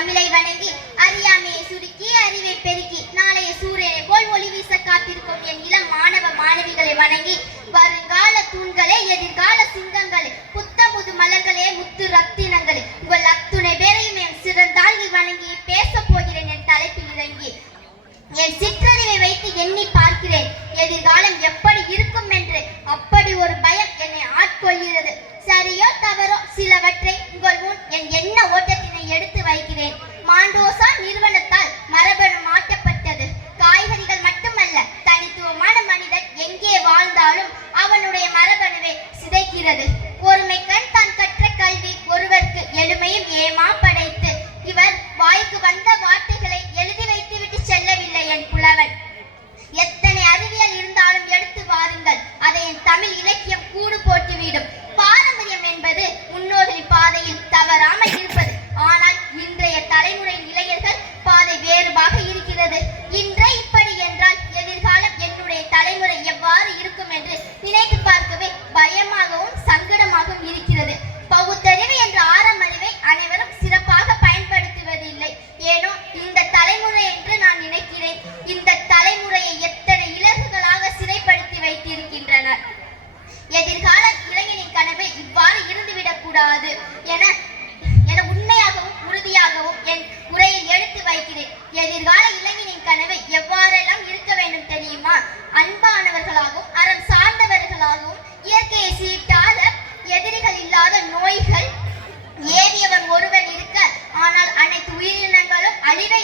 தமிழை வணங்கி அறியாமையை சுருக்கி அறிவை பெருக்கி நாளைய சூரியனை போல் ஒளி வீச காத்திருக்கும் என் இளம் மாணவ மாணவிகளை வணங்கி வருங்கால தூண்களே எதிர்கால சிங்கங்களே புத்தமுது மலர்களே முத்து ரத்தினங்களே உங்கள் அத்துணை பேரையும் என் சிறந்தாழ்வி வணங்கி பேச போகிறேன். என் தலைப்பில் இறங்கி என் சிற்றறிவை வைத்து எண்ணி பார்க்கிறேன் எதிர்காலம் எப்படி இருக்கும் என்று. அப்படி ஒரு பயம் என்னை ஆட்கொள்கிறது. சரியோ தவறோ சிலவற்றை உங்கள் முன் என் எண்ண ஓட்டத்தினை எடுத்து வைக்கிறேன். மாண்டோசா நிறுவனத்தால் மரபணு மாற்றப்பட்டது. காய்கறிகள் மட்டுமல்ல, தனித்துவமான மனிதன் எங்கே வாழ்ந்தாலும் அவனுடைய மரபணுவை சிதைக்கிறது. ஒருமை கண் தான் கற்ற கல்வி ஒருவருக்கு எளிமையும் ஏமா படைத்து. இவர் வாய்க்கு வந்த வார்த்தைகளை எழுதி வைத்துவிட்டு செல்லவில்லை என் புலவன். எத்தனை அறிவியல் இருந்தாலும் எடுத்து வாருங்கள், அதை என் தமிழ் இலக்கியம் கூடு போட்டுவிடும். பாரம்பரியம் என்பது முன்னோர்களின் பாதையில் தவறாமல் இருப்பது. ஆனால் இன்றைய தலைமுறை இளைஞர்கள் பாதை வேறுபாக இருக்கிறது. இன்றே இப்படி என்றால் எதிர்காலம் என்னுடைய தலைமுறை எவ்வாறு இருக்கும் என்று நினைத்து பார்க்கவே பயமாகவும் சங்கடமாகவும் இருக்கிறது. பகுத்தறிவு என்ற ஆரம்பறிவை அனைவரும் சிறப்பாக பயன்படுத்துவதில்லை. ஏனோ இந்த தலைமுறை என்று நான் நினைக்கிறேன். இந்த தலைமுறையை எத்தனை இலகுகளாக சிறைப்படுத்தி வைத்திருக்கின்றனர். எதிர்கால இளைஞனின் கனவு இவ்வாறு இருந்துவிடக் கூடாது என உண்மையாகவும் உறுதியாகவும் என் உரையில் எடுத்து வைக்கிறேன். எதிர்கால இளைஞனின் கனவு எவ்வாறெல்லாம் இருக்க வேண்டும் தெரியுமா? அன்பானவர்களாகவும் அறம் சார்ந்தவர்களாகவும் இயற்கையை சீட்டாத எதிரிகள் இல்லாத நோய்கள் ஏவியவன் ஒருவன் இருக்க, ஆனால் அனைத்து உயிரினங்களும் அழிவை